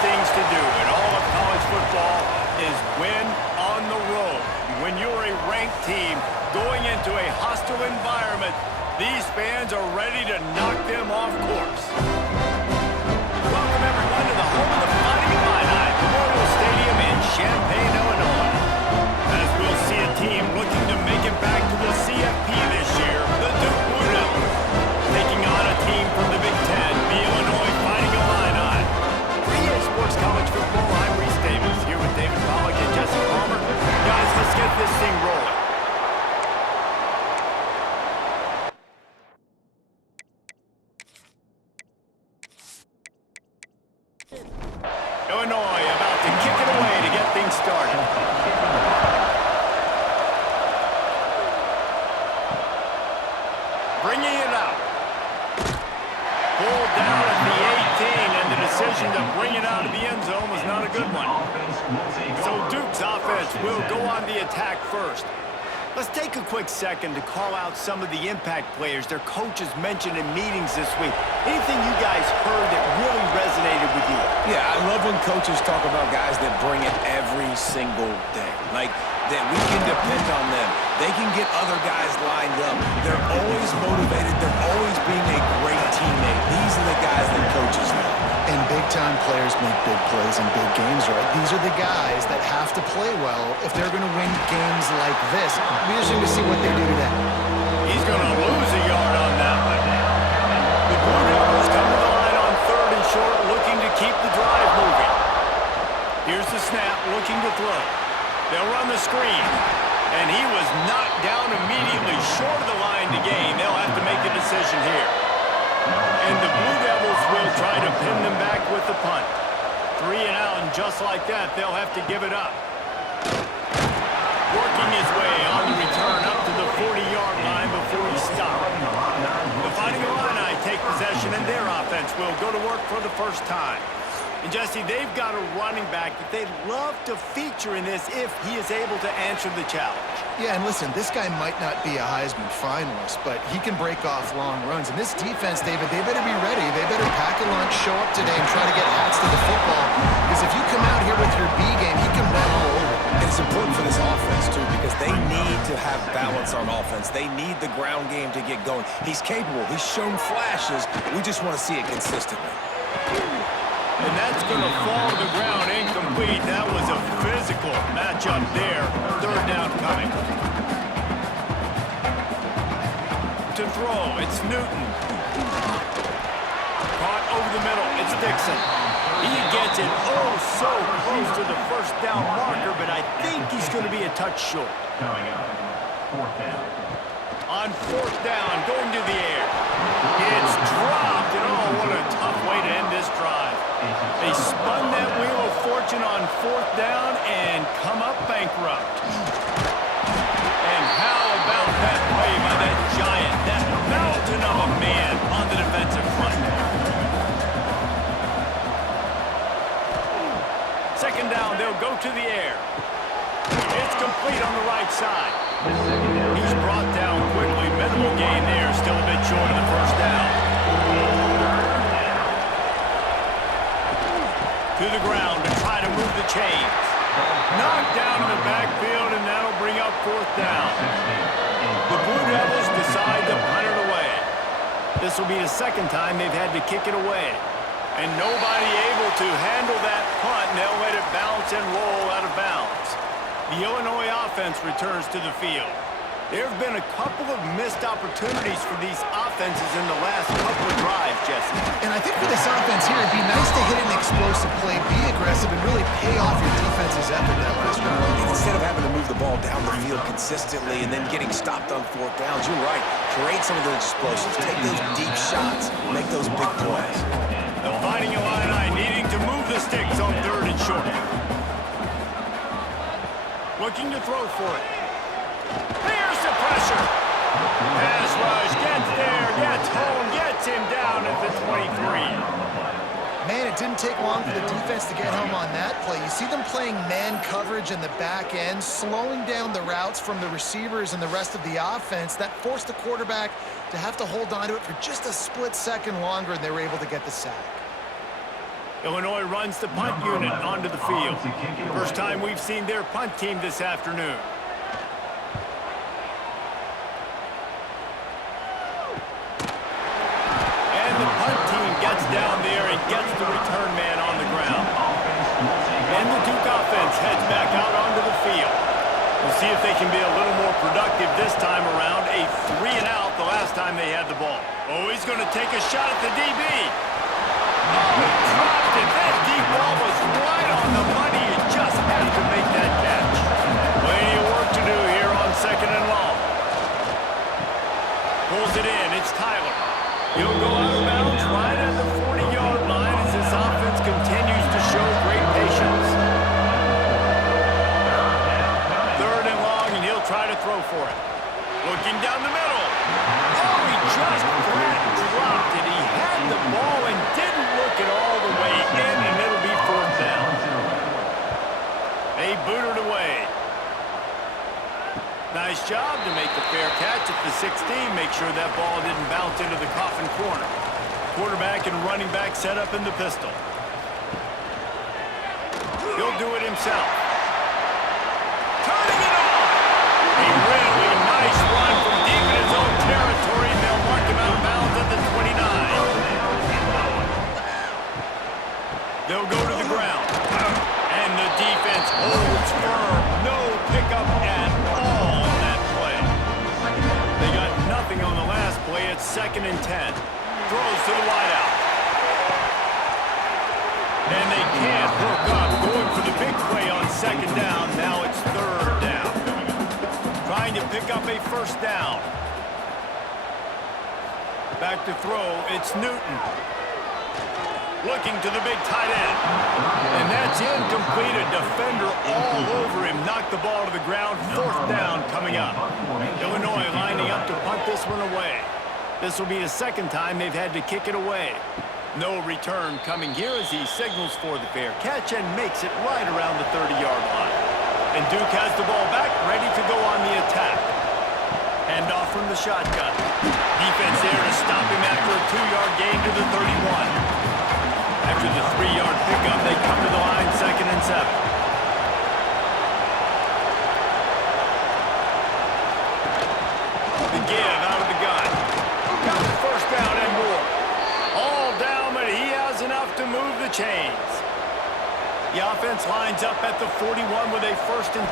Things to do in all of college football is win on the road. When you're a ranked team going into a hostile environment, these fans are ready to knock them off course. Welcome everyone to the home of the Fighting Illini, Memorial Stadium in Champaign, Illinois. As we'll see a team looking to make it back to the CFP this year, the Duke Blue Devils, taking on a team from the Big Ten, the Illinois Fighting Illini. Sports College Football, I'm Reese Davis, here with David Pollack and Jesse Palmer. Guys, let's get this thing rolling. Illinois about to kick it away to get things started. Bringing it out. Pulled down at the 18, and the decision to bring it out of the end zone was not a good one. So Duke's offense will go on the attack first. Let's take a quick second to call out some of the impact players their coaches mentioned in meetings this week. Anything you guys heard that really resonated with you? Yeah, I love when coaches talk about guys that bring it every single day. Like, that we can depend on them. They can get other guys lined up. They're always motivated. They're always being a great teammate. These are the guys that coaches love. And big-time players make big plays in big games, right? These are the guys that have to play well if they're going to win games like this. Be interesting to see what they do today. He's going to lose a yard on that one. The Blue Devils come to the line on 3rd and short, looking to keep the drive moving. Here's the snap, looking to throw. They'll run the screen, and he was knocked down immediately short of the line to gain. They'll have to make a decision here. And the Blue Devils will try to pin them back with the punt. 3 and out, and just like that, they'll have to give it up. Working his way on the return up to the 40-yard line before he stopped. The Fighting Illini take possession, and their offense will go to work for the first time. And Jesse, they've got a running back that they'd love to feature in this if he is able to answer the challenge. Yeah, and listen, this guy might not be a Heisman finalist, but he can break off long runs. And this defense, David, they better be ready. They better pack a lunch, show up today, and try to get hats to the football. Because if you come out here with your B game, he can run all over. And it's important for this offense, too, because they need to have balance on offense. They need the ground game to get going. He's capable. He's shown flashes. We just want to see it consistently. And that's going to fall to the ground incomplete. That was a physical matchup there. 3rd down coming. To throw, it's Newton. Caught over the middle, it's Dixon. He gets it oh so close to the 1st down marker, but I think he's going to be a touch short. Coming up, 4th down. On 4th down, going to the air. It's dropped, and oh, what a tough way to end this drive. They spun that wheel of fortune on 4th down and come up bankrupt. And how about that play by that giant, that mountain of a man on the defensive front? 2nd down, they'll go to the air. It's complete on the right side. He's brought down quickly. Minimal gain there, still a bit short of the 1st down. To the ground to try to move the chains. Knocked down in the backfield, and that'll bring up 4th down. The Blue Devils decide to punt it away. This will be the 2nd time they've had to kick it away. And nobody able to handle that punt, and they'll let it bounce and roll out of bounds. The Illinois offense returns to the field. There have been a couple of missed opportunities for these offenses in the last couple of drives, Jesse. And I think for this offense here, it'd be nice to hit an explosive play, be aggressive, and really pay off your defense's effort that last round. Instead of having to move the ball down the field consistently and then getting stopped on fourth downs. You're right. Create some of those explosives. Take those deep shots. Make those big plays. The Fighting Illini needing to move the sticks on 3rd and short. Looking to throw for it. Here's the pressure. Pass rush, gets there, gets home, gets him down at the 23. Man, it didn't take long for the defense to get home on that play. You see them playing man coverage in the back end, slowing down the routes from the receivers and the rest of the offense. That forced the quarterback to have to hold on to it for just a split second longer, and they were able to get the sack. Illinois runs the punt unit onto the field. First time we've seen their punt team this afternoon. And the punt team gets down there and gets the return man on the ground. And the Duke offense heads back out onto the field. We'll see if they can be a little more productive this time around. A 3-and-out the last time they had the ball. Oh, he's going to take a shot at the DB. Oh, he dropped it. That deep ball was right on the money. You just have to make that catch. Plenty of work to do here on 2nd and long. Pulls it in. It's Tyler. He'll go out of bounds right at the 40-yard line as this offense continues to show great patience. 3rd and long, and he'll try to throw for it. Looking down the middle. Oh, he just flat dropped it. He had the ball and didn't look it all the way in, and it'll be 4th down. They boot it away. Nice job to make the fair catch at the 16. Make sure that ball didn't bounce into the coffin corner. Quarterback and running back set up in the pistol. He'll do it himself. Turning it on! A really nice run from deep in his own territory, and they'll mark him out of bounds at the 29. They'll go to the ground. And the defense holds firm. No pickup at all on that play. They got nothing on the last play. It's 2nd and 10. Throws to the wideout. And they can't hook up. Going for the big play on 2nd down. Now it's 3rd down. Trying to pick up a 1st down. Back to throw. It's Newton. Looking to the big tight end. And that's incomplete. A defender all over him. Knocked the ball to the ground. 4th down coming up. Illinois lining up to punt this one away. This will be the 2nd time they've had to kick it away. No return coming here as he signals for the fair catch and makes it right around the 30-yard line. And Duke has the ball back, ready to go on the attack. Hand off from the shotgun. Defense there to stop him after a 2-yard gain to the 31. After the 3-yard pickup, they come to the line, 2nd and 7. The give out of the gun. Got the 1st down and more. All down, but he has enough to move the chains. The offense lines up at the 41 with a 1st and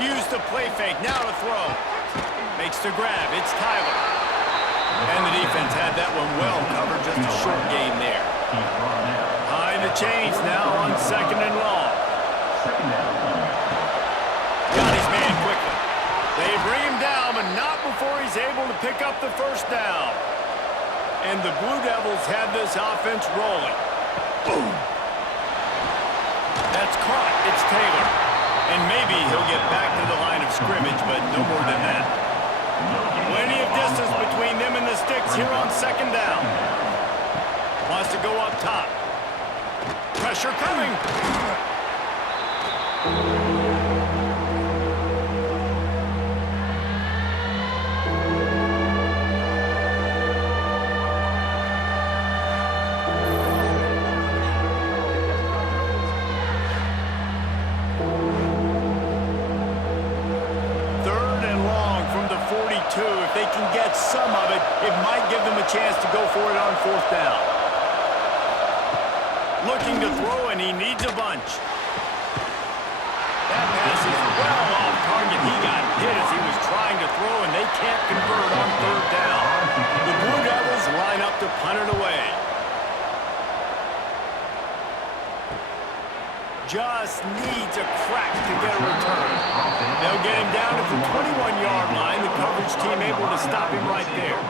10. Use the play fake, now to throw. Makes the grab, it's Tyler. And the defense had that one well covered, just a short gain there. Behind the chains now on 2nd and long. Got his man quickly. They bring him down, but not before he's able to pick up the 1st down. And the Blue Devils have this offense rolling. Boom. That's caught. It's Taylor. And maybe he'll get back to the line of scrimmage, but no more than that. Plenty of distance between them and the sticks here on 2nd down. Wants to go up top. Pressure coming. If they can get some of it, it might give them a chance to go for it on 4th down. Looking to throw, and he needs a bunch. That pass is well off target. He got hit as he was trying to throw, and they can't convert on 3rd down. The Blue Devils line up to punt it away. Just needs a crack to get a return. get him down at the 21-yard line. The coverage team able to stop him right there.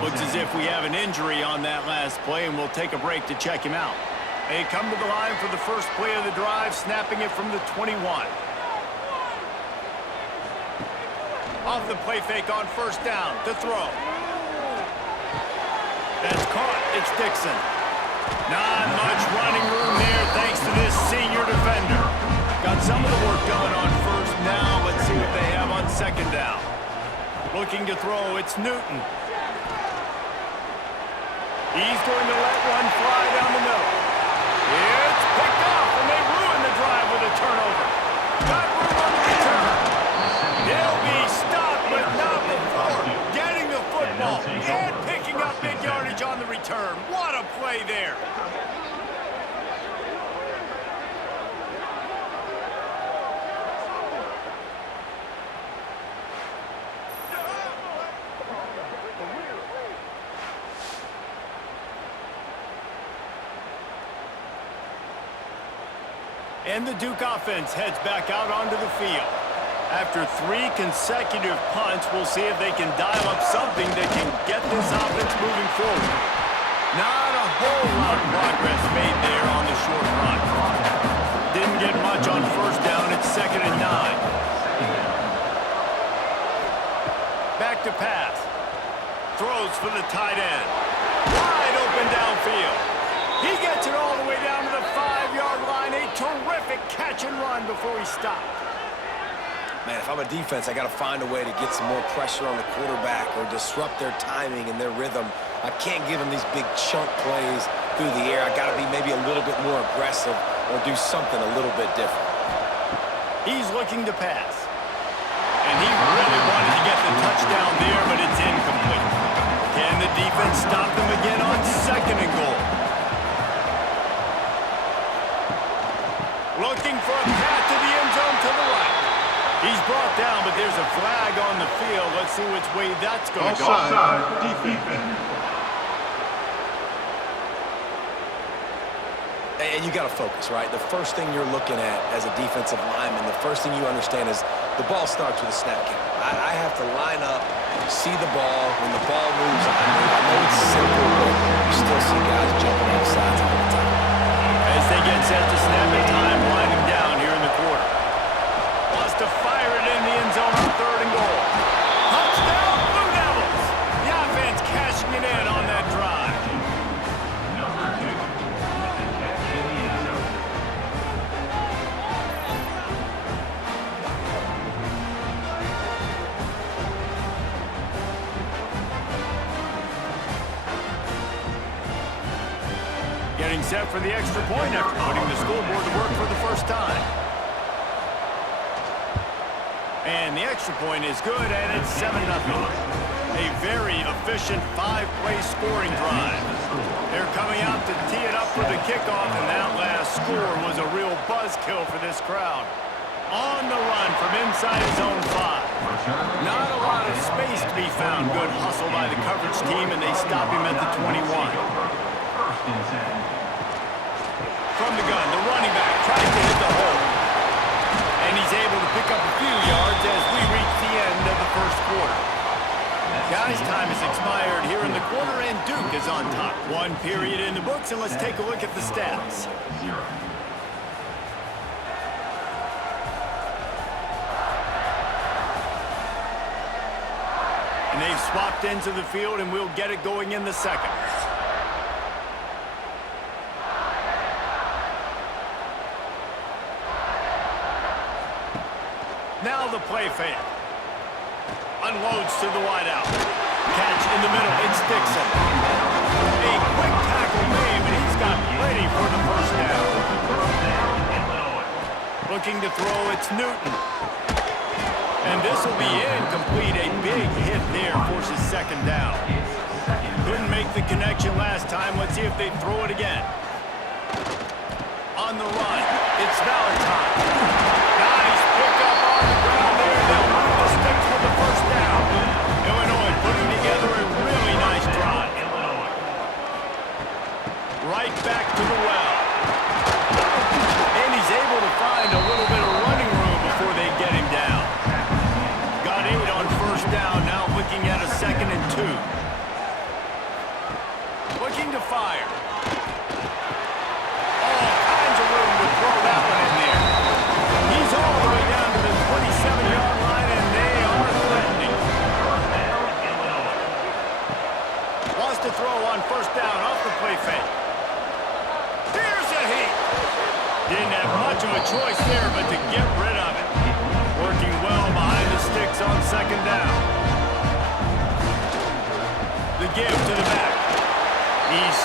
Looks as if we have an injury on that last play, and we'll take a break to check him out. They come to the line for the first play of the drive, snapping it from the 21. Off the play fake on first down to throw. That's caught. It's Dixon. Not much running room there thanks to this senior defender. Got some of the work done on first. Now let's see what they have on second down. Looking to throw. It's Newton. He's going to let one fly down the middle. It's picked off, and they ruin the drive with a turnover. Got room on the return. They'll be stopped, but not before getting the football and picking up big yardage on the return. What a play there. And the Duke offense heads back out onto the field. After 3 consecutive punts, we'll see if they can dial up something that can get this offense moving forward. Not a whole lot of progress made there on the short run. Didn't get much on first down. It's 2nd and 9. Back to pass. Throws for the tight end. Wide open downfield. He gets it all the way down to the 5-yard line. A terrific catch and run before he stopped. Man, if I'm a defense, I got to find a way to get some more pressure on the quarterback or disrupt their timing and their rhythm. I can't give them these big chunk plays through the air. I got to be maybe a little bit more aggressive or do something a little bit different. He's looking to pass. And he really wanted to get the touchdown there, but it's incomplete. Can the defense stop them again on 2nd and goal? Looking for a path to the end zone to the right. He's brought down, but there's a flag on the field. Let's see which way that's going to go. Offside, defense. And you got to focus, right? The first thing you're looking at as a defensive lineman, the first thing you understand is the ball starts with a snap count. I have to line up, see the ball. When the ball moves, I move. I know it's simple, but you still see guys jumping off sides all the time. As they get set to snap it, time winding down here in the quarter. Wants to fire it in the end zone on 3rd and goal. Touchdown, Blue Devils! The offense cashing it in on that drive. Number 2. Catch in the end zone. Getting set for the extra point after putting the scoreboard to work for the first time. And the extra point is good, and it's 7-0. A very efficient 5-play scoring drive. They're coming out to tee it up for the kickoff, and that last score was a real buzzkill for this crowd. On the run from inside his own 5. Not a lot of space to be found. Good hustle by the coverage team, and they stop him at the 21. From the gun, the running back tries to hit the hole. And he's able to pick up a few yards as we reach the end of the first quarter. Guys, time has expired here in the quarter, and Duke is on top. 1 period in the books, and let's take a look at the stats. 0. And they've swapped into the field, and we'll get it going in the second. Now the play fake. Unloads to the wideout. Catch in the middle. It's Dixon. A quick tackle made, but he's got plenty for the first down. Looking to throw, it's Newton. And this will be incomplete. A big hit there forces 2nd down. Couldn't make the connection last time. Let's see if they throw it again. On the run, it's Valentine. Nice pickup on the ground there. They'll move the sticks with the first down. Illinois putting together a really nice drive. Right back to the well. And he's able to find a little bit of running room before they get him down.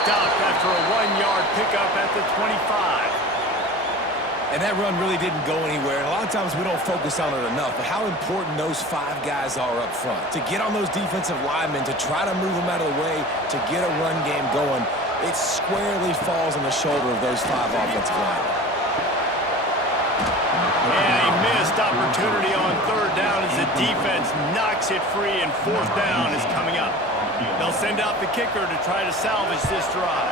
stopped after a 1-yard pickup at the 25. And that run really didn't go anywhere. And a lot of times we don't focus on it enough, but how important those 5 guys are up front. To get on those defensive linemen, to try to move them out of the way, to get a run game going, it squarely falls on the shoulder of those 5 offensive linemen. And a missed opportunity on 3rd down as the defense knocks it free, and 4th down is coming up. They'll send out the kicker to try to salvage this drive.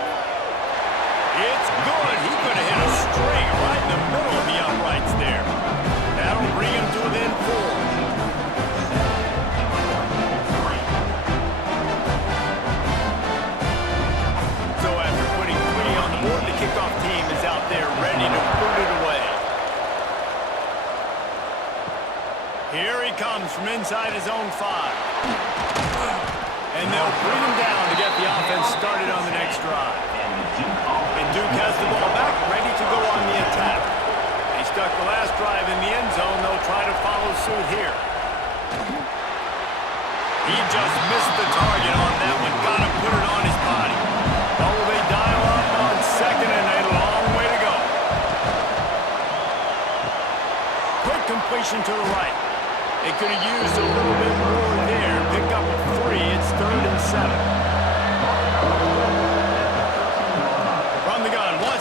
It's good. He could have hit a string right in the middle of the uprights there. That'll bring him to within 4. So after putting 3 on the board, the kickoff team is out there ready to boot it away. Here he comes from inside his own 5. And they'll bring him down to get the offense started on the next drive. And Duke has the ball back, ready to go on the attack. They stuck the last drive in the end zone. They'll try to follow suit here. He just missed the target on that one. Got to put it on his body. Oh, they dial up on 2nd and a long way to go. Quick completion to the right. They could have used a little bit more there. Pick up a 3. It's 3rd and 7.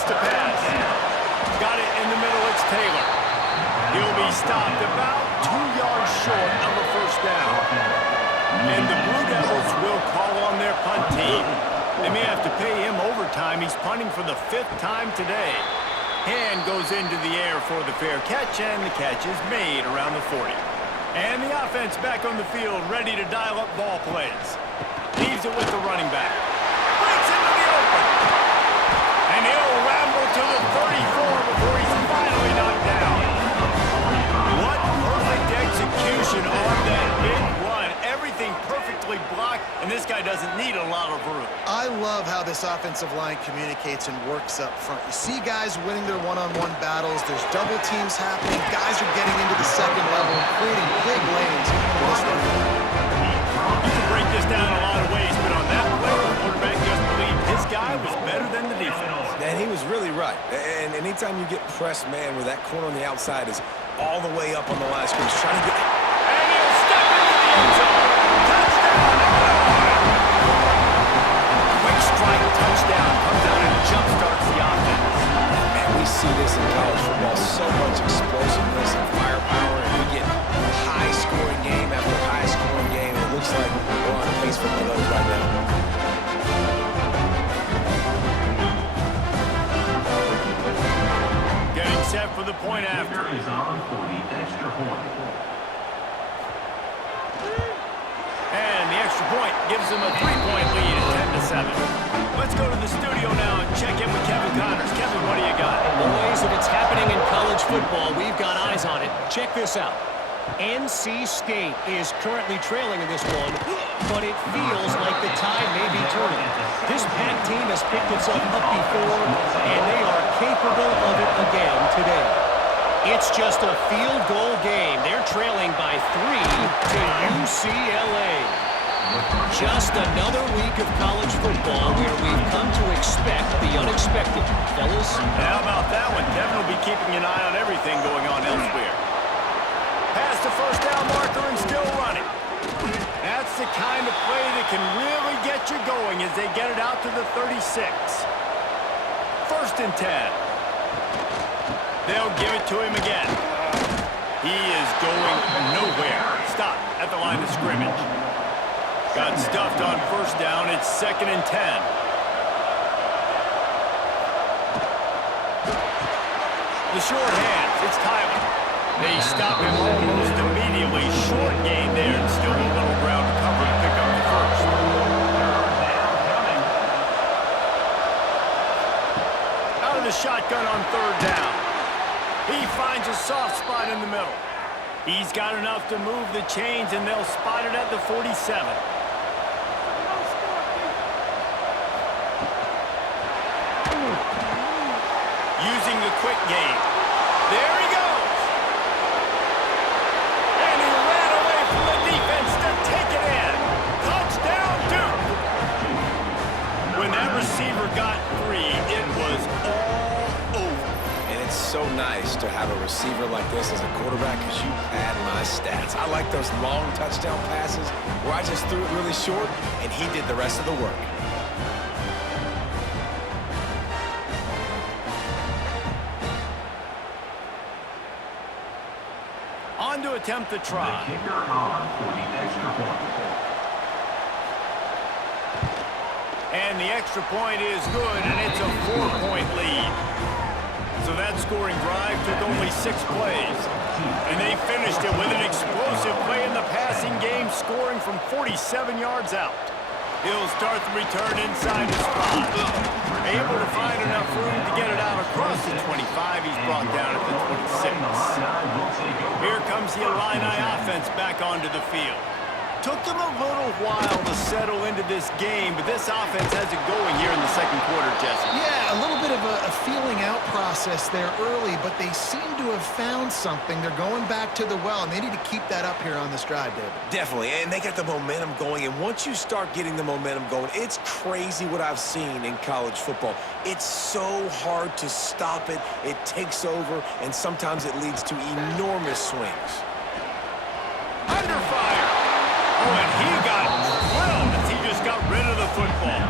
To pass. Got it in the middle. It's Taylor. He'll be stopped about 2 yards short of a 1st down. And the Blue Devils will call on their punt team. They may have to pay him overtime. He's punting for the 5th time today. Hand goes into the air for the fair catch, and the catch is made around the 40. And the offense back on the field, ready to dial up ball plays. Leaves it with the running back. Breaks into the open. And he'll ramble to the 34 before he's finally knocked down. What perfect execution on that big run. Everything perfectly blocked, and this guy doesn't need a lot of room. I love how this offensive line communicates and works up front. You see guys winning their one-on-one battles. There's double teams happening. Guys are getting into the 2nd level and creating big lanes for this one. You can break this down a lot of ways, but on that play, the quarterback just believed his guy was better than the defense. And he was really right. And anytime you get pressed, man, where that corner on the outside is all the way up on the line of scrimmage, trying to get... And he'll step into the end zone. Touchdown, Illinois! Quick strike touchdown. Comes out and jumpstarts the offense. Man, we see this in college football. So much explosiveness and firepower, and we get high-scoring game after high-scoring game. It looks like we're on pace for one of those right now. Set for the point after. Is on for the extra point. And the extra point gives them a 3-point lead at 10-7. Let's go to the studio now and check in with Kevin Connors. Kevin, what do you got? Boys, if it's happening in college football, we've got eyes on it. Check this out. NC State is currently trailing in this one, but it feels like the tide may be turning. This Pac team has picked itself up before, and they are capable of it again today. It's just a field goal game. They're trailing by 3 to UCLA. Just another week of college football where we've come to expect the unexpected. Fellas? How about that one? Kevin will be keeping an eye on everything going on elsewhere. Past the 1st down marker and still running. That's the kind of play that can really get you going as they get it out to the 36. 1st and 10. They'll give it to him again. He is going nowhere. Stop at the line of scrimmage. Got stuffed on 1st down. It's 2nd and 10. The short hands. It's Tyler. They stop him almost immediately. Short gain there, and still a little ground to cover to pick up the 1st. Out of the shotgun on 3rd down. He finds a soft spot in the middle. He's got enough to move the chains, and they'll spot it at the 47. Using the quick game. There he goes. Receiver about this as a quarterback because you pad my stats. I like those long touchdown passes where I just threw it really short and he did the rest of the work. On to attempt the try. The kicker on for the extra point. And the extra point is good, and it's a 4-point lead. So that scoring drive took only 6 plays. And they finished it with an explosive play in the passing game, scoring from 47 yards out. He'll start the return inside his spot. Able to find enough room to get it out across the 25. He's brought down at the 26. Here comes the Illini offense back onto the field. Took them a little while to settle into this game, but this offense has it going here in the second quarter, Jesse. Yeah, a little bit of a feeling out process there early, but they seem to have found something. They're going back to the well, and they need to keep that up here on this drive, David. Definitely, and they got the momentum going, and once you start getting the momentum going, it's crazy what I've seen in college football. It's so hard to stop it. It takes over, and sometimes it leads to enormous swings. Under fire. Oh, and he got drilled as he just got rid of the football.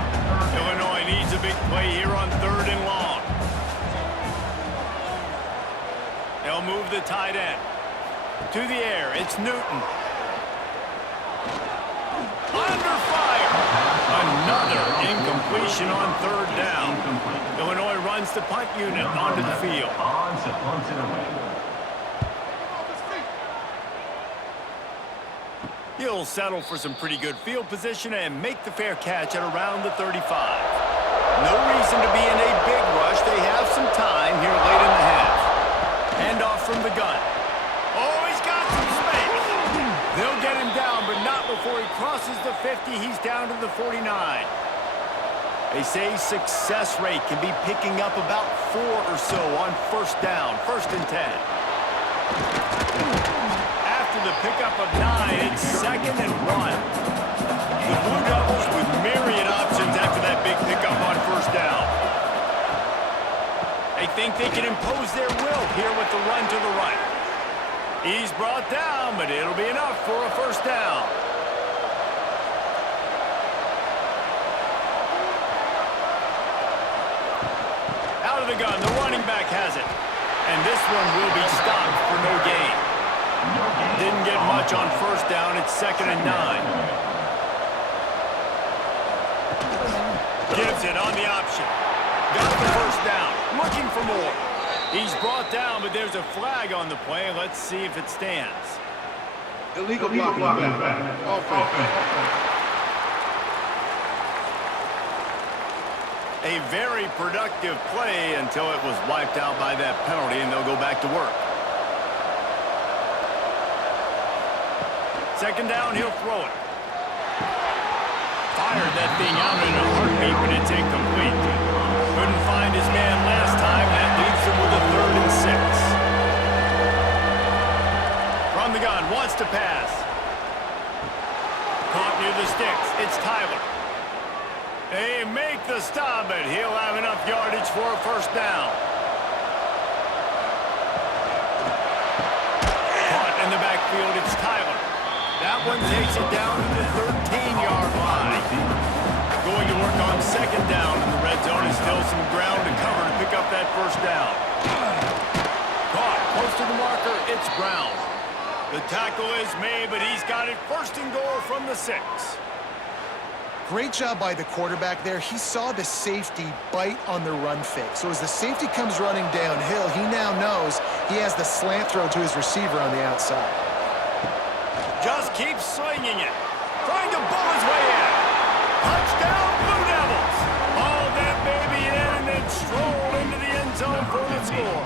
Illinois needs a big play here on 3rd and long. They'll move the tight end. To the air, it's Newton. Under fire. Another incompletion on 3rd down. Illinois runs the punt unit onto the field. On to punt it away. He'll settle for some pretty good field position and make the fair catch at around the 35. No reason to be in a big rush. They have some time here late in the half. Hand off from the gun. Oh, he's got some space. They'll get him down, but not before he crosses the 50. He's down to the 49. They say success rate can be picking up about 4 or so on 1st down, 1st and 10. The pickup of 9, it's 2nd and 1. The Blue Devils with myriad options after that big pickup on 1st down. They think they can impose their will here with the run to the right. He's brought down, but it'll be enough for a 1st down. Out of the gun, the running back has it. And this one will be stopped for no gain. Didn't get much on 1st down. It's 2nd and 9. Gives it on the option. Got the 1st down. Looking for more. He's brought down, but there's a flag on the play. Let's see if it stands. Illegal blocking back. Offense. A very productive play until it was wiped out by that penalty, and they'll go back to work. 2nd down, he'll throw it. Fired that thing out in a heartbeat, but it's incomplete. Couldn't find his man last time. That leaves him with a 3rd and 6. From the gun, wants to pass. Caught near the sticks. It's Tyler. They make the stop, but he'll have enough yardage for a 1st down. Caught in the backfield, it's Tyler. That one takes it down to the 13-yard line. Going to work on 2nd down in the red zone. Is still some ground to cover to pick up that 1st down. Caught close to the marker. It's Brown. The tackle is made, but he's got it 1st and goal from the 6. Great job by the quarterback there. He saw the safety bite on the run fake. So as the safety comes running downhill, he now knows he has the slant throw to his receiver on the outside. Just keeps swinging it. Trying to bull his way in. Touchdown, Blue Devils. Haul that baby in and then stroll into the end zone for the score.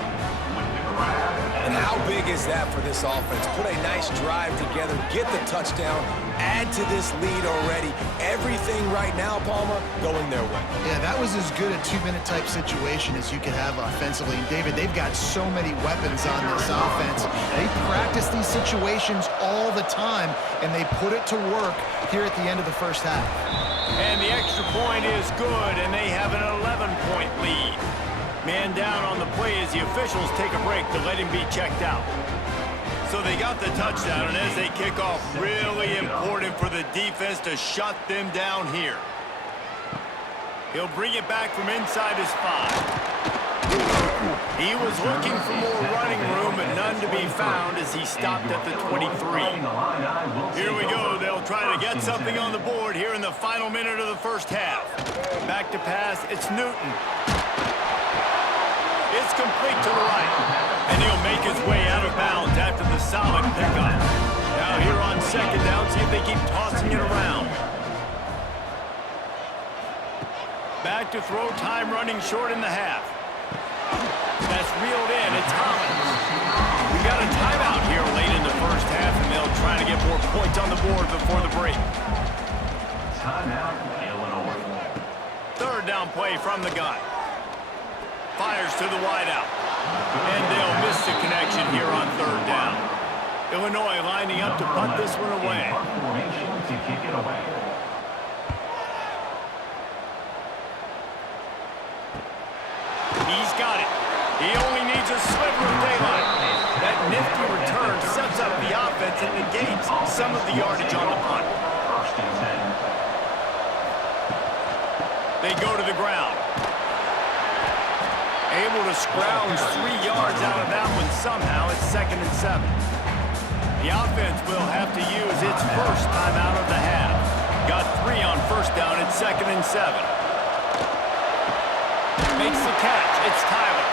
And how big is that for this offense? Put a nice drive together, get the touchdown, add to this lead already. Everything right now, Palmer, going their way. Yeah, that was as good a 2-minute type situation as you could have offensively. And David, they've got so many weapons on this offense. They practice these situations all the time, and they put it to work here at the end of the 1st half. And the extra point is good, and they have an 11-point lead. Man down on the play as the officials take a break to let him be checked out. So they got the touchdown, and as they kick off, really important for the defense to shut them down here. He'll bring it back from inside his 5. He was looking for more running room, but none to be found as he stopped at the 23. Here we go. They'll try to get something on the board here in the final minute of the first half. Back to pass. It's Newton. It's complete to the right. And he'll make his way out of bounds after the solid pickup. Now here on second down, see if they keep tossing it around. Back to throw, time running short in the half. That's reeled in. It's Hollins. We got a timeout here late in the first half, and they'll try to get more points on the board before the break. Timeout, Illinois. Third down play from the gun. Fires to the wideout. And they'll miss the connection here on third down. Illinois lining up to punt this one away. Formation to kick it away. He's got it. He only needs a sliver of daylight. That nifty return sets up the offense and negates some of the yardage on the punt. First and 10. They go to the ground. Able to scrounge 3 yards out of that one somehow. It's 2nd and 7. The offense will have to use its first timeout of the half. Got 3 on first down. It's 2nd and 7. Makes the catch. It's Tyler.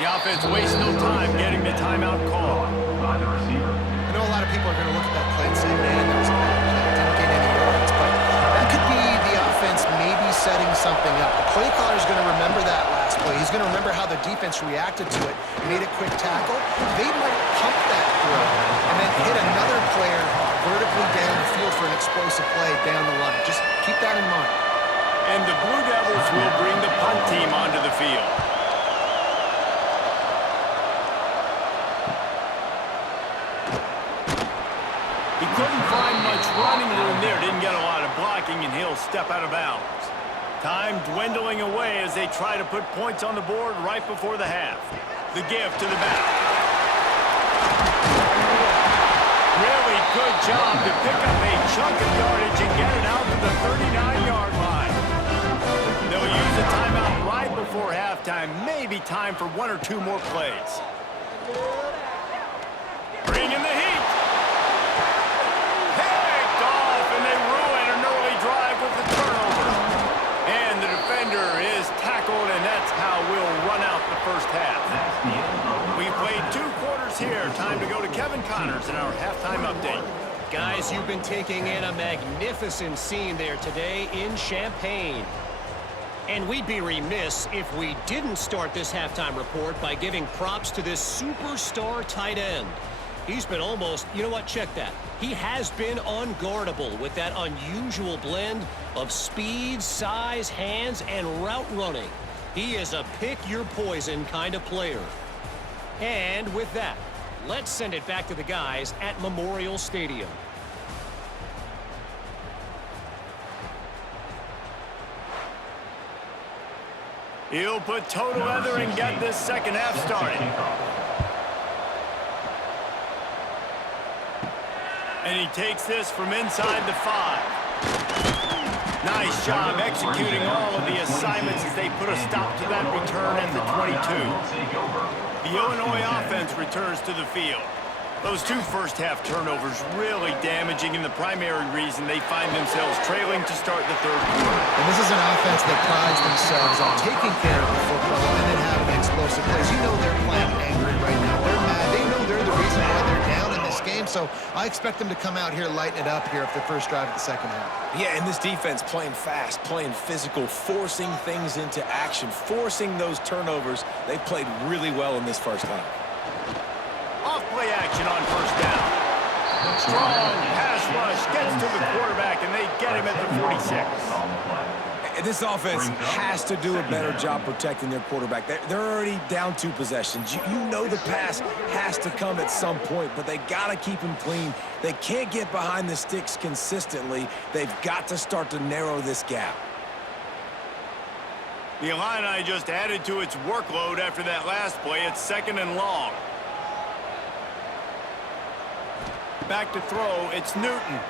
The offense wastes no time getting the timeout call. By the receiver. I know a lot of people are going to look at that play and say, man, that was a bad play. Didn't get any yards. But that could be the offense maybe setting something up. The play caller is going to remember that last play. He's going to remember how the defense reacted to it, made a quick tackle. They might pump that throw and then hit another player vertically down the field for an explosive play down the line. Just keep that in mind. And the Blue Devils will bring the punt team onto the field. He couldn't find much running room there. Didn't get a lot of blocking, and he'll step out of bounds. Time dwindling away as they try to put points on the board right before the half. The give to the back. Really good job to pick up a chunk of yardage and get it out to the 39-yard line. They'll use a timeout right before halftime. Maybe time for 1 or 2 more plays. Bring in the heat. Picked off, and they ruin an early drive with the turnover. And the defender is tackled, and that's how we'll run out the first half. We played 2 quarters here. Time to go to Kevin Connors in our halftime update. Guys, you've been taking in a magnificent scene there today in Champaign. And we'd be remiss if we didn't start this halftime report by giving props to this superstar tight end. He's been almost, you know what, check that. He has been unguardable with that unusual blend of speed, size, hands, and route running. He is a pick-your-poison kind of player. And with that, let's send it back to the guys at Memorial Stadium. He'll put toe to leather and get this second half started. And he takes this from inside the 5. Nice job executing all of the assignments as they put a stop to that return at the 22. The Illinois offense returns to the field. Those 2 first-half turnovers really damaging, and the primary reason they find themselves trailing to start the third quarter. And this is an offense that prides themselves on taking care of the football and then having explosive plays. You know they're playing angry right now. They're mad. They know they're the reason why they're down in this game, so I expect them to come out here, lighten it up here for the first drive of the second half. Yeah, and this defense playing fast, playing physical, forcing things into action, forcing those turnovers. They played really well in this first half. Off-play action on first down. Strong pass rush gets to the quarterback, and they get him at the 46. And this offense has to do a better job protecting their quarterback. They're already down 2 possessions. You know the pass has to come at some point, but they got to keep him clean. They can't get behind the sticks consistently. They've got to start to narrow this gap. The Illini just added to its workload after that last play. It's 2nd and long. Back to throw. It's Newton.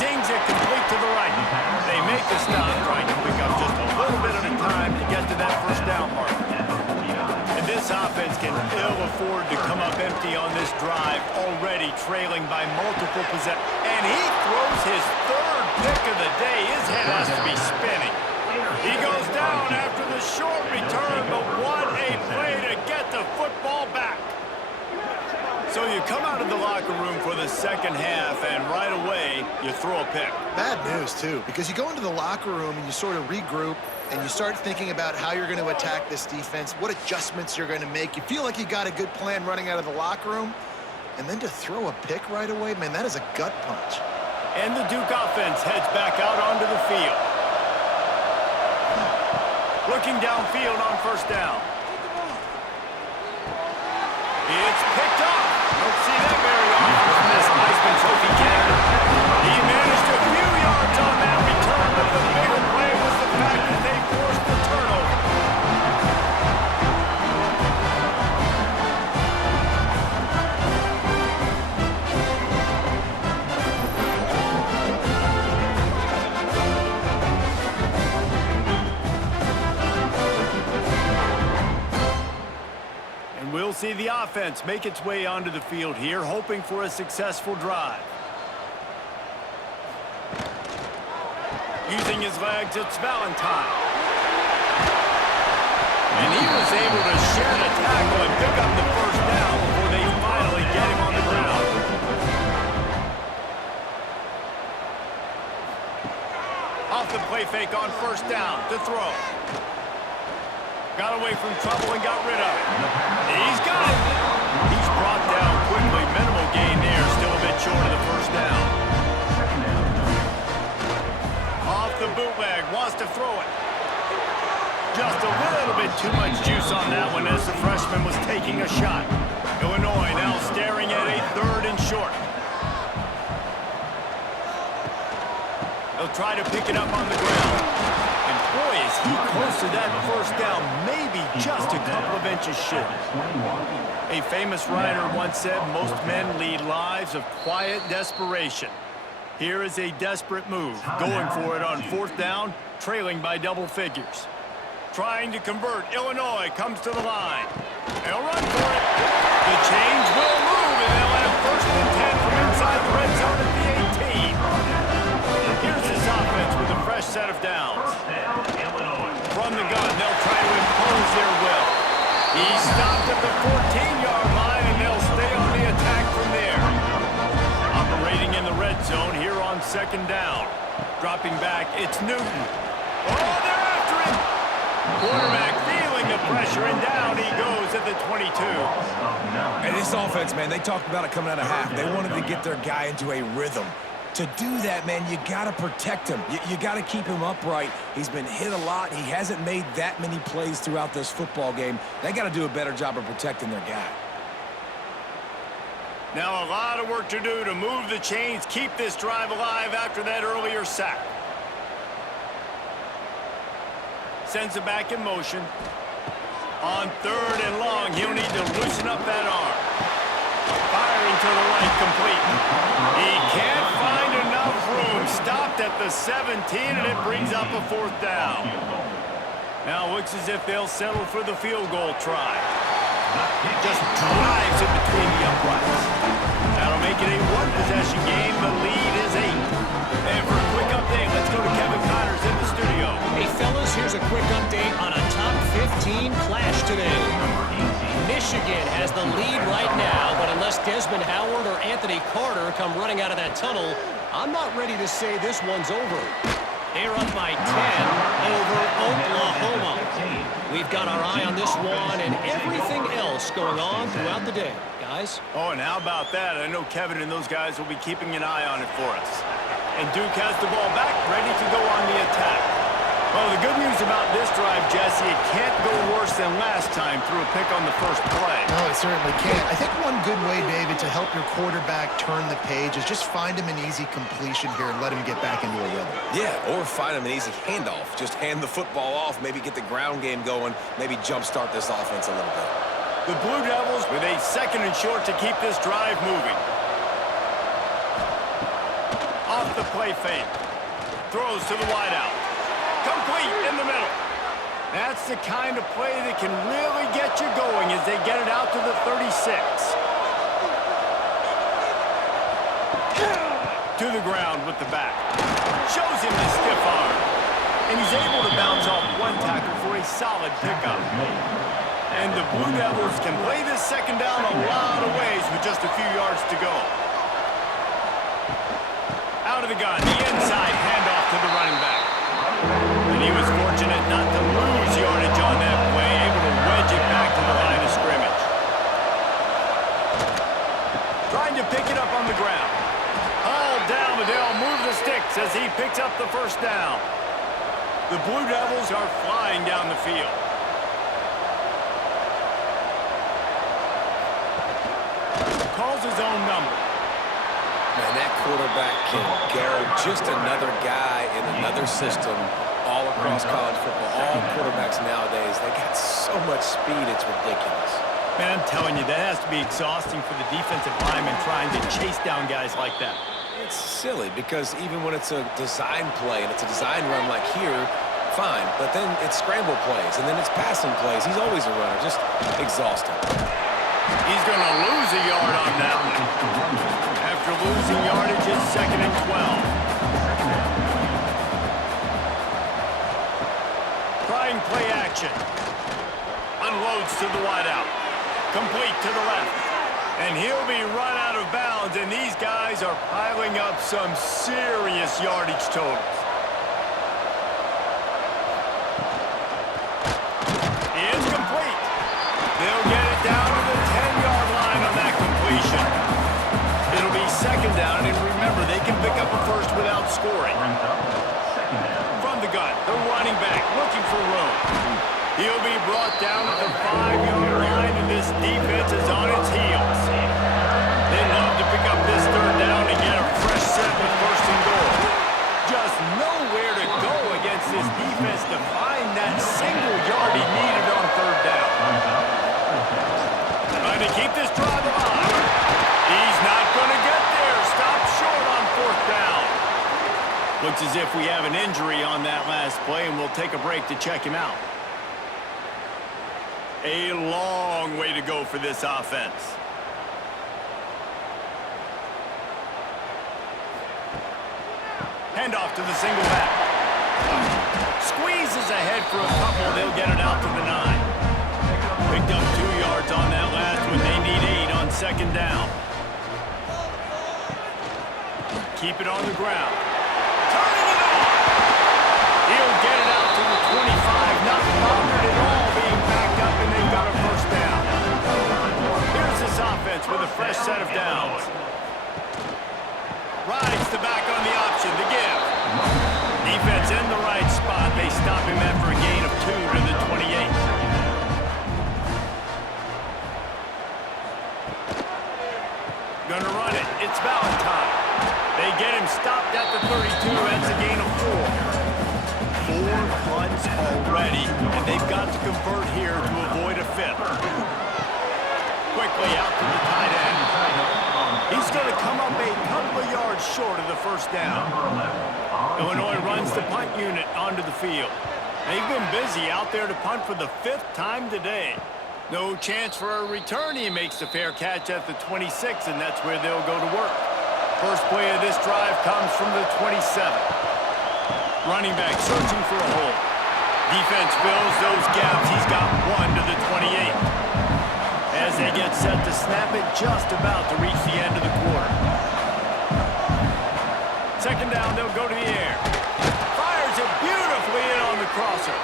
Zings it complete to the right. They make the stop, trying to pick up just a little bit at a time to get to that first down mark. And this offense can ill afford to come up empty on this drive, already trailing by multiple possessions. And he throws his 3rd pick of the day. His head has to be spinning. He goes down after the short return, but what a play to get the football back. So you come out of the locker room for the second half, and right away, you throw a pick. Bad news, too, because you go into the locker room and you sort of regroup, and you start thinking about how you're going to attack this defense, what adjustments you're going to make. You feel like you got a good plan running out of the locker room, and then to throw a pick right away, man, that is a gut punch. And the Duke offense heads back out onto the field. Looking downfield on first down. It's picked up. Don't see that very often from this Heisman Trophy candidate. He managed a few yards on that return, but the bigger play was the fact that they forced the turnover. We'll see the offense make its way onto the field here, hoping for a successful drive. Using his legs, it's Valentine. And he was able to shed a tackle and pick up the first down before they finally get him on the ground. Off the play fake on first down to throw. Got away from trouble and got rid of it. He's got it. He's brought down quickly. Minimal gain there. Still a bit short of the first down. Off the bootleg. Wants to throw it. Just a little bit too much juice on that one as the freshman was taking a shot. Illinois now staring at a 3rd and short. They'll try to pick it up on the ground. Boy, is he close to that first down, maybe just a couple of inches short. A famous writer once said, most men lead lives of quiet desperation. Here is a desperate move, going for it on 4th down, trailing by double figures. Trying to convert, Illinois comes to the line. They'll run for it. The change will move, and they'll have 1st and 10 from inside the red zone at the 18. Here's this offense with a fresh set of downs. From the gun, they'll try to impose their will. He stopped at the 14-yard line, and they'll stay on the attack from there. Operating in the red zone here on 2nd down. Dropping back, it's Newton. Oh, they're after him! Quarterback feeling the pressure, and down he goes at the 22. And this offense, man, they talked about it coming out of half. They wanted to get their guy into a rhythm. To do that, man, you got to protect him. You got to keep him upright. He's been hit a lot. He hasn't made that many plays throughout this football game. They got to do a better job of protecting their guy. Now a lot of work to do to move the chains, keep this drive alive after that earlier sack. Sends it back in motion. On 3rd and long, he'll need to loosen up that arm. Firing to the right, complete. He can't find enough room. Stopped at the 17, and it brings up a 4th down. Now looks as if they'll settle for the field goal try. Just drives it between the uprights. That'll make it a 1-possession game. The lead is 8. And for a quick update, let's go to Kevin Connors in the studio. Hey, fellas, here's a quick update on a top 15 clash today. Michigan has the lead right now, but unless Desmond Howard or Anthony Carter come running out of that tunnel, I'm not ready to say this one's over. They're up by 10 over Oklahoma. We've got our eye on this one and everything else going on throughout the day, guys. Oh, and how about that? I know Kevin and those guys will be keeping an eye on it for us. And Duke has the ball back, ready to go on the attack. Well, the good news about this drive, Jesse, it can't go worse than last time through a pick on the first play. No, it certainly can't. I think one good way, David, to help your quarterback turn the page is just find him an easy completion here and let him get back into a rhythm. Yeah, or find him an easy handoff. Just hand the football off, maybe get the ground game going, maybe jumpstart this offense a little bit. The Blue Devils with a 2nd and short to keep this drive moving. Off the play fake. Throws to the wideout. Complete in the middle. That's the kind of play that can really get you going as they get it out to the 36. To the ground with the back. Shows him the stiff arm. And he's able to bounce off one tackle for a solid pickup. And the Blue Devils can play this 2nd down a lot of ways with just a few yards to go. Out of the gun, the inside handoff to the running back. And he was fortunate not to lose yardage on that play, able to wedge it back to the line of scrimmage. Trying to pick it up on the ground. All down, but they'll move the sticks as he picks up the 1st down. The Blue Devils are flying down the field. Calls his own number. Man, that quarterback can guard just another guy in another system all across college football. All quarterbacks nowadays, they got so much speed, it's ridiculous. Man, I'm telling you, that has to be exhausting for the defensive lineman trying to chase down guys like that. It's silly because even when it's a design play and it's a design run like here, fine. But then it's scramble plays and then it's passing plays. He's always a runner, just exhausting. He's going to lose a yard on that one. After losing yardage, it's 2nd and 12. Trying play action. Unloads to the wideout. Complete to the left. And he'll be run out of bounds, and these guys are piling up some serious yardage totals. Incomplete. They'll get it down to the 10-yard line on that completion. It'll be 2nd down, and remember, they can pick up a first without scoring. From the gun, the running back looking for room. He'll be brought down at the 5-yard line, and this defense is on its heels. They love to pick up this 3rd down and get a fresh set with 1st and goal. Just nowhere to go against this defense to find that single yard he needed on 3rd down. Trying to keep this drive alive. He's not going to get there. Stop short on 4th down. Looks as if we have an injury on that last play, and we'll take a break to check him out. A long way to go for this offense. Handoff to the single back. Squeezes ahead for a couple. They'll get it out to the 9. Picked up 2 yards on that last one. They need 8 on 2nd down. Keep it on the ground. Turning it on. He'll get it out to the 25. Not bothered at all being backed up, and they've got a 1st down. Here's this offense with a fresh set of downs. Rides the back on the option, the give. Defense in the right spot. They stop him after a gain of 2 to the 28. Gonna run it. It's Valentine. They get him stopped at the 32. That's a gain of 4. 4 punts already, and they've got to convert here to avoid a 5th. Quickly out to the tight end. He's going to come up a couple of yards short of the 1st down. Illinois runs the punt unit onto the field. They've been busy out there to punt for the 5th time today. No chance for a return. He makes the fair catch at the 26, and that's where they'll go to work. First play of this drive comes from the 27. Running back searching for a hole. Defense fills those gaps. He's got 1 to the 28. As they get set to snap it, just about to reach the end of the quarter. 2nd down, they'll go to the air. Fires it beautifully in on the crosser.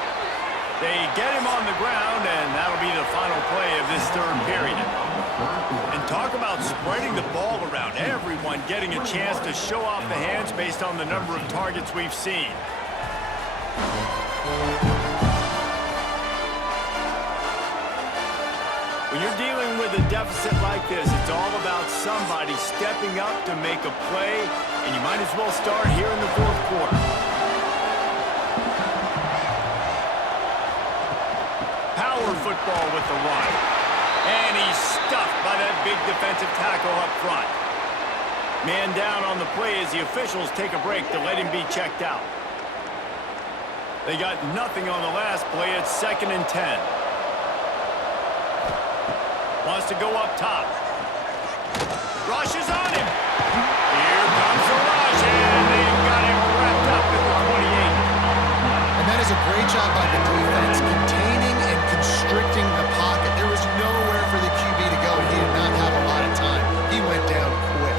They get him on the ground, and that'll be the final play of this 3rd period. And talk about spreading the ball around. Everyone getting a chance to show off the hands based on the number of targets we've seen. When you're dealing with a deficit like this, it's all about somebody stepping up to make a play, and you might as well start here in the fourth quarter. Power football with the run. And he's stuffed by that big defensive tackle up front. Man down on the play as the officials take a break to let him be checked out. They got nothing on the last play. It's 2nd and 10. Wants to go up top. Rush is on him. Here comes the rush, and they've got him wrapped up at the 28. And that is a great job by the defense, containing and constricting the pocket. There was nowhere for the QB to go, and he did not have a lot of time. He went down quick.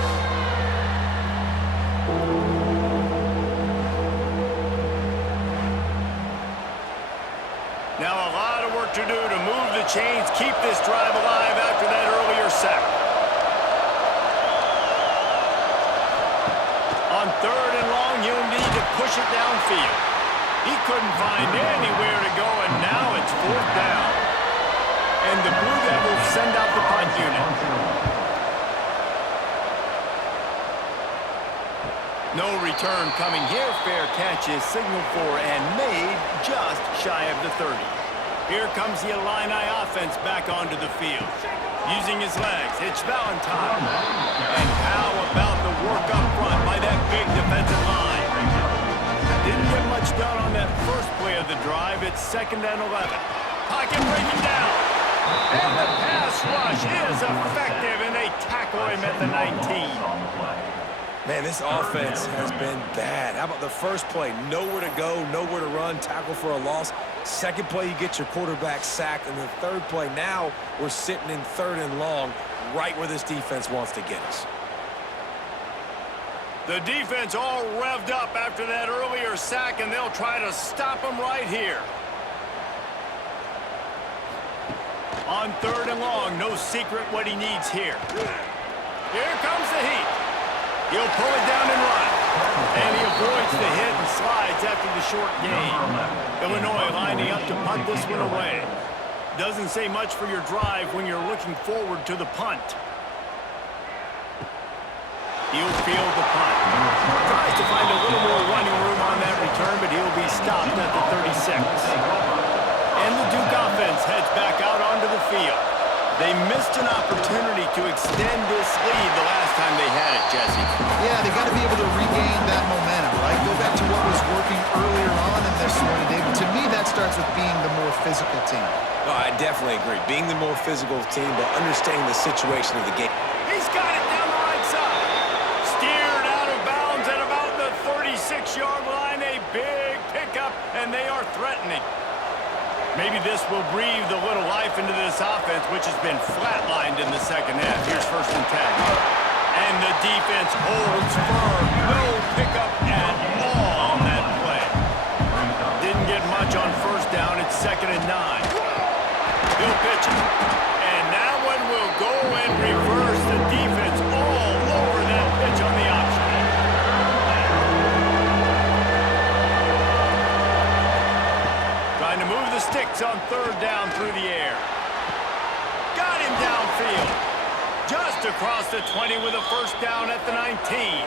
Now a lot of work to do to move the chains, keep this drive alive after that earlier sack. On 3rd and long, he'll need to push it downfield. He couldn't find anywhere to go, and now it's 4th down. And the Blue Devils send out the punt unit. No return coming here. Fair catch is signaled for and made just shy of the 30. Here comes the Illini offense back onto the field. Using his legs, it's Valentine. And how about the work up front by that big defensive line? Didn't get much done on that first play of the drive. It's 2nd and 11. Pocket breaking down. And the pass rush is effective, and they tackle him at the 19. Man, this offense has been bad. How about the first play? Nowhere to go, nowhere to run, tackle for a loss. Second play, you get your quarterback sacked. And the third play, now we're sitting in 3rd and long, right where this defense wants to get us. The defense all revved up after that earlier sack, and they'll try to stop him right here. On 3rd and long, no secret what he needs here. Here comes the heat. He'll pull it down and run. And he avoids the hit and slides after the short gain. Illinois lining up to punt this one away. Doesn't say much for your drive when you're looking forward to the punt. He'll field the punt. Tries to find a little more running room on that return, but he'll be stopped at the 36. And the Duke offense heads back out onto the field. They missed an opportunity to extend this lead the last time they had it, Jesse. Yeah, they got to be able to regain that momentum, right? Go back to what was working earlier on in this one. And David, to me, that starts with being the more physical team. Oh, I definitely agree. Being the more physical team, but understanding the situation of the game. He's got it down the right side. Steered out of bounds at about the 36-yard line. A big pickup, and they are threatening. Maybe this will breathe a little life into this offense, which has been flatlined in the second half. Here's 1st and 10. And the defense holds firm. No pickup at all on that play. Didn't get much on 1st down. It's 2nd and 9. He'll pitch it. And that one will go and reverse the defense all over that pitch on the option. Trying to move the sticks on 3rd down through the air. Got him downfield. Just across the 20 with a 1st down at the 19.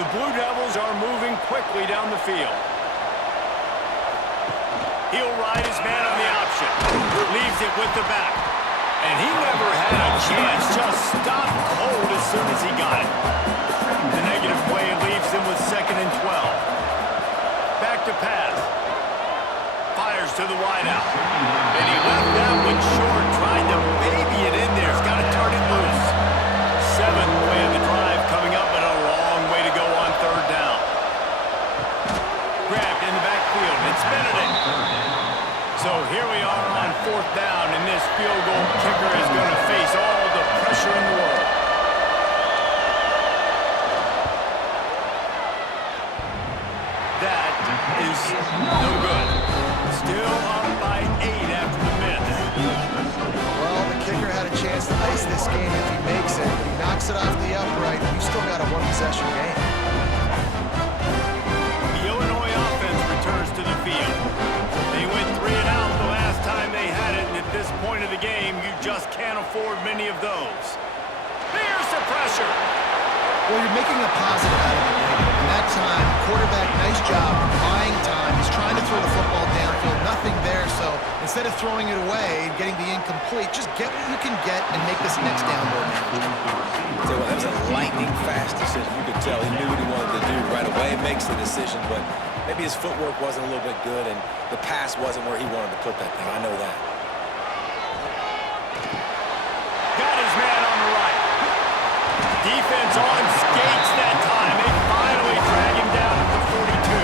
The Blue Devils are moving quickly down the field. He'll ride his man on the option. Leaves it with the back. And he never had a chance. Just stopped cold as soon as he got it. The negative play leaves him with 2nd and 12. Back to pass. Fires to the wideout. And he left that one short. Tried to baby it in there. He's got to turn it loose. 7th play of the drive coming up, but a long way to go on 3rd down. Grabbed in the backfield. It's Benedict. So here we are on 4th down, and this field goal kicker is going to face all the pressure in the world. That is no good. Still up by 8 after the miss. Well, the kicker had a chance to ice this game if he makes it. He knocks it off the upright. We've still got a 1-possession game. The Illinois offense returns to the field. can't afford many of those. Here's the pressure. Well, you're making a positive out of a negative. In that time, quarterback, nice job buying time. He's trying to throw the football downfield. Nothing there, so instead of throwing it away and getting the incomplete, just get what you can get and make this next down more manageable. So that was a lightning-fast decision. You could tell he knew what he wanted to do right away. Makes the decision, but maybe his footwork wasn't a little bit good, and the pass wasn't where he wanted to put that thing. I know that. Got his man on the right. Defense on skates that time. They finally drag him down at the 42.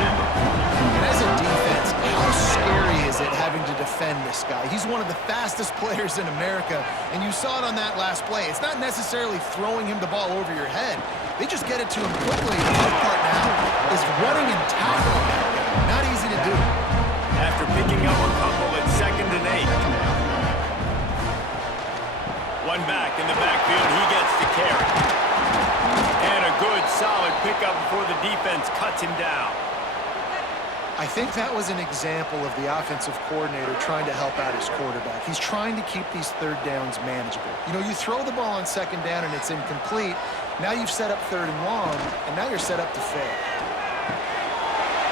And as a defense, how scary is it having to defend this guy? He's one of the fastest players in America, and you saw it on that last play. It's not necessarily throwing him the ball over your head. They just get it to him quickly. The hard part now is running and tackling that guy. Not easy to do. After picking up a couple at 2nd and 8. One back in the backfield, he gets the carry. And a good, solid pickup before the defense cuts him down. I think that was an example of the offensive coordinator trying to help out his quarterback. He's trying to keep these third downs manageable. You know, you throw the ball on 2nd down and it's incomplete. Now you've set up 3rd and long, and now you're set up to fail.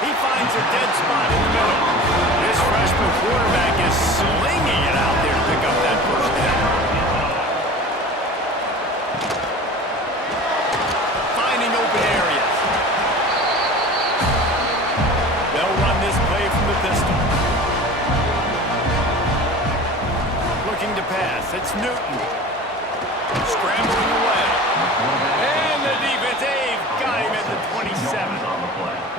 He finds a dead spot in the middle. This freshman quarterback is slinging it out there to pick up that first down. Finding open areas. They'll run this play from the pistol. Looking to pass. It's Newton. Scrambling away. And the defense, they've got him at the 27.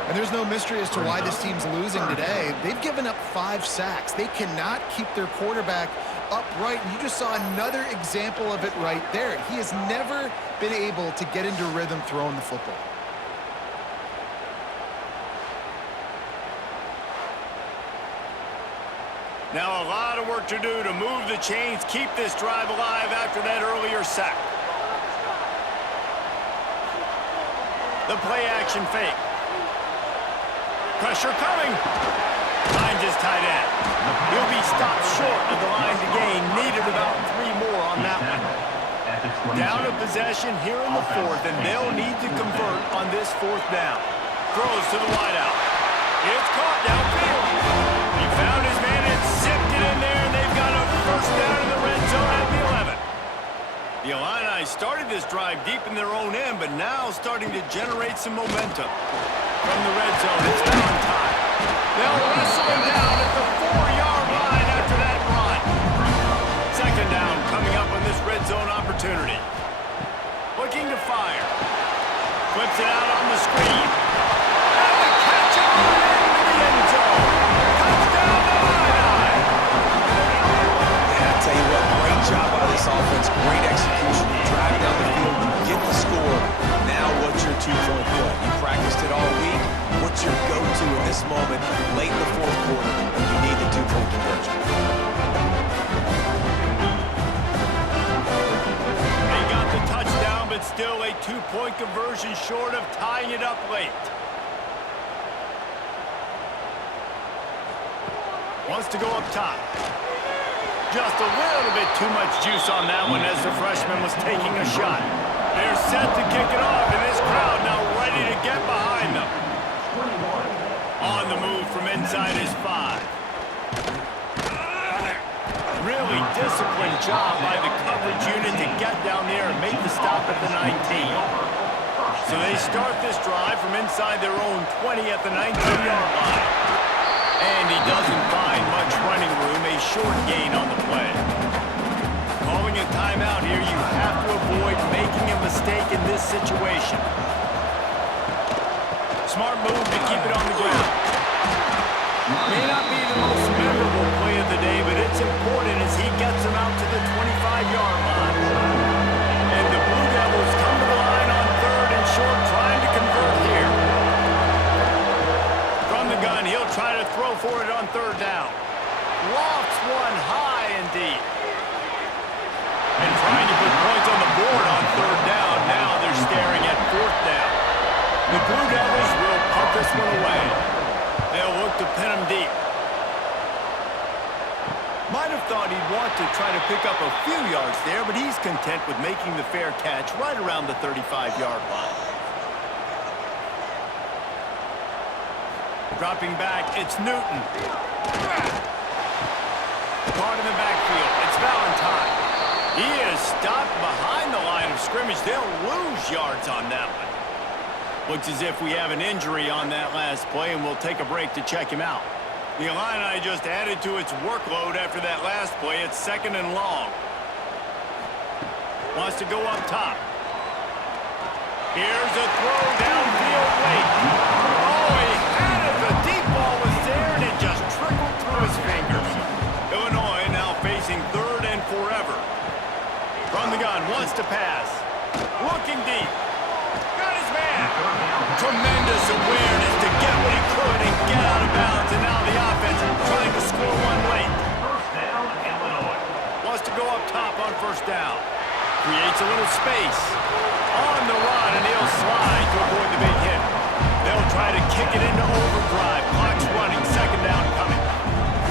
And there's no mystery as to why this team's losing today. They've given up 5 sacks. They cannot keep their quarterback upright. And you just saw another example of it right there. He has never been able to get into rhythm throwing the football. Now a lot of work to do to move the chains, keep this drive alive after that earlier sack. The play action fake. Pressure coming. Finds his tight end. He'll be stopped short of the line to gain. Needed about 3 more on that one. Down a possession here in the 4th, and they'll need to convert on this 4th down. Throws to the wideout. It's caught downfield. He found his man and zipped it in there, and they've got a first down in the red zone at the 11. The Illini started this drive deep in their own end, but now starting to generate some momentum. From the red zone, it's Valentine. They'll wrestle him down at the 4-yard line after that run. 2nd down coming up on this red zone opportunity. Looking to fire. Flips it out on the screen. And the catch on into the end zone. Touchdown to Illini. Yeah, I'll tell you what, great job by this offense. Great execution. You drive down the field, get the score. Now what's your 2-point play? You practiced it all week. What's your go-to in this moment late in the 4th quarter when you need the 2-point conversion? They got the touchdown, but still a 2-point conversion short of tying it up late. Wants to go up top. Just a little bit too much juice on that one as the freshman was taking a shot. They're set to kick it off, and this crowd now ready to get behind them. On the move from inside his 5. Really disciplined job by the coverage unit to get down there and make the stop at the 19. So they start this drive from inside their own 20 at the 19-yard line. And he doesn't find much running room, a short gain on the play. Calling a timeout here, you have to avoid making a mistake in this situation. Smart move to keep it on the ground. May not be the most memorable play of the day, but it's important as he gets him out to the 25-yard line. And the Blue Devils come to the line on 3rd and short, trying to convert here. From the gun, he'll try to throw for it on 3rd down. Lofts one high and deep. And trying to put points on the board on 3rd down. Now they're staring at 4th down. The Blue Devils will punt this one away. They'll look to pin him deep. Might have thought he'd want to try to pick up a few yards there, but he's content with making the fair catch right around the 35-yard line. Dropping back, it's Newton. Caught in the backfield, it's Valentine. He is stopped behind the line of scrimmage. They'll lose yards on that one. Looks as if we have an injury on that last play, and we'll take a break to check him out. The Illini just added to its workload after that last play. It's 2nd and long. Wants to go up top. Here's a throw downfield late. Oh, he had it. The deep ball was there, and it just trickled through his fingers. Illinois now facing 3rd and forever. From the gun, wants to pass. Looking deep. Got his man. Tremendous awareness to get what he could and get out of bounds. And now the offense trying to score one late. First down, Illinois. Wants to go up top on 1st down. Creates a little space. On the run, and he'll slide to avoid the big hit. They'll try to kick it into overdrive. Clock's running. 2nd down coming.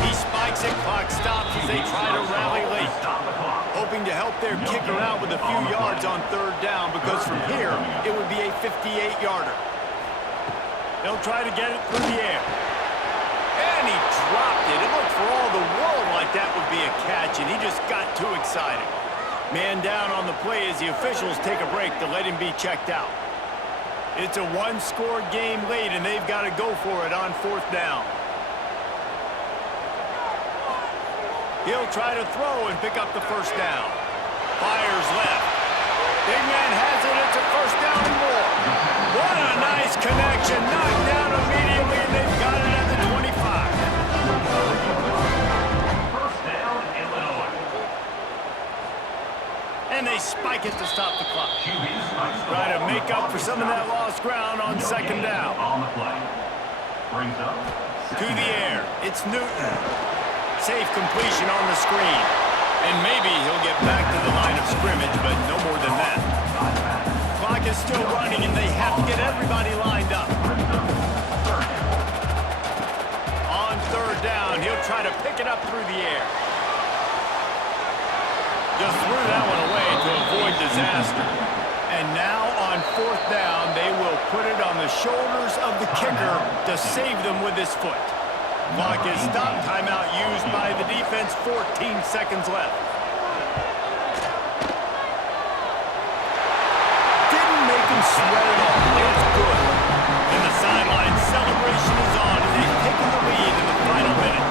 He spikes it. Clock stops as they try to rally late. Stop the clock. Hoping to help their kicker out with a few yards on 3rd down, because from here, it would be a 58-yarder. They'll try to get it through the air. And he dropped it. It looked for all the world like that would be a catch, and he just got too excited. Man down on the play as the officials take a break to let him be checked out. It's a one-score game late, and they've got to go for it on 4th down. He'll try to throw and pick up the 1st down. Fires left. Big man has it. It's a 1st down and more. What a nice connection. Knocked down immediately, and they've got it at the 25. First down, Illinois. And they spike it to stop the clock. QB spikes the Try to ball. make up for some of that lost ground on 2nd down. On the play. Brings up To the air. It's Newton. Safe completion on the screen. And maybe he'll get back to the line of scrimmage, but no more than that. Clock is still running, and they have to get everybody lined up. On 3rd down, he'll try to pick it up through the air. Just threw that one away to avoid disaster. And now on 4th down, they will put it on the shoulders of the kicker to save them with his foot. Clock is stopped. Timeout used by the defense. 14 seconds left. Didn't make him sweat at all. It's good. And the sideline celebration is on as they've taken the lead in the final minute.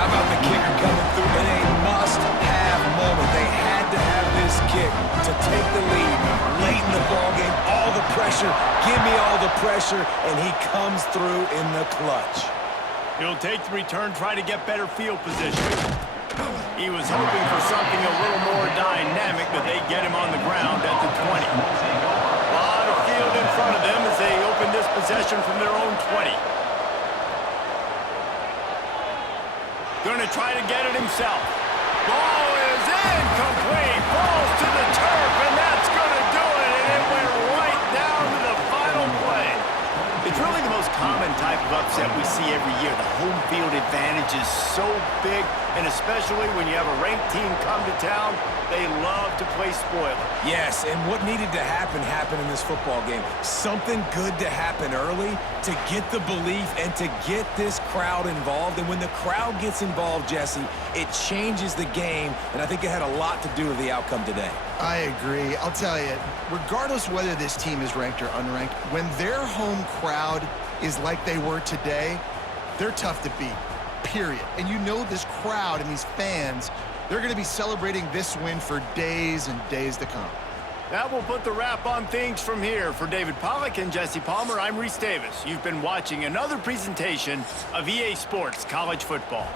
How about the kicker coming through in a must-have moment? They had to have this kick to take the lead late in the ballgame. All the pressure. Give me all the pressure. And he comes through in the clutch. He'll take the return, try to get better field position. He was hoping for something a little more dynamic, but they get him on the ground at the 20. A lot of field in front of them as they open this possession from their own 20. Going to try to get it himself. Ball is incomplete. Falls to the turf, and that's going to do it. And it went right down to the final play. It's really the most common type of upset we see every year. The home field advantage is so big, and especially when you have a ranked team come to town, they love to play spoiler. Yes, and what needed to happen happened in this football game. Something good to happen early to get the belief and to get this crowd involved. And when the crowd gets involved, Jesse, it changes the game, and I think it had a lot to do with the outcome today. I agree. I'll tell you, regardless whether this team is ranked or unranked, when their home crowd is like they were today, they're tough to beat, period. And you know this crowd and these fans, they're going to be celebrating this win for days and days to come. That will put the wrap on things from here. For David Pollack and Jesse Palmer, I'm Reese Davis. You've been watching another presentation of EA Sports College Football.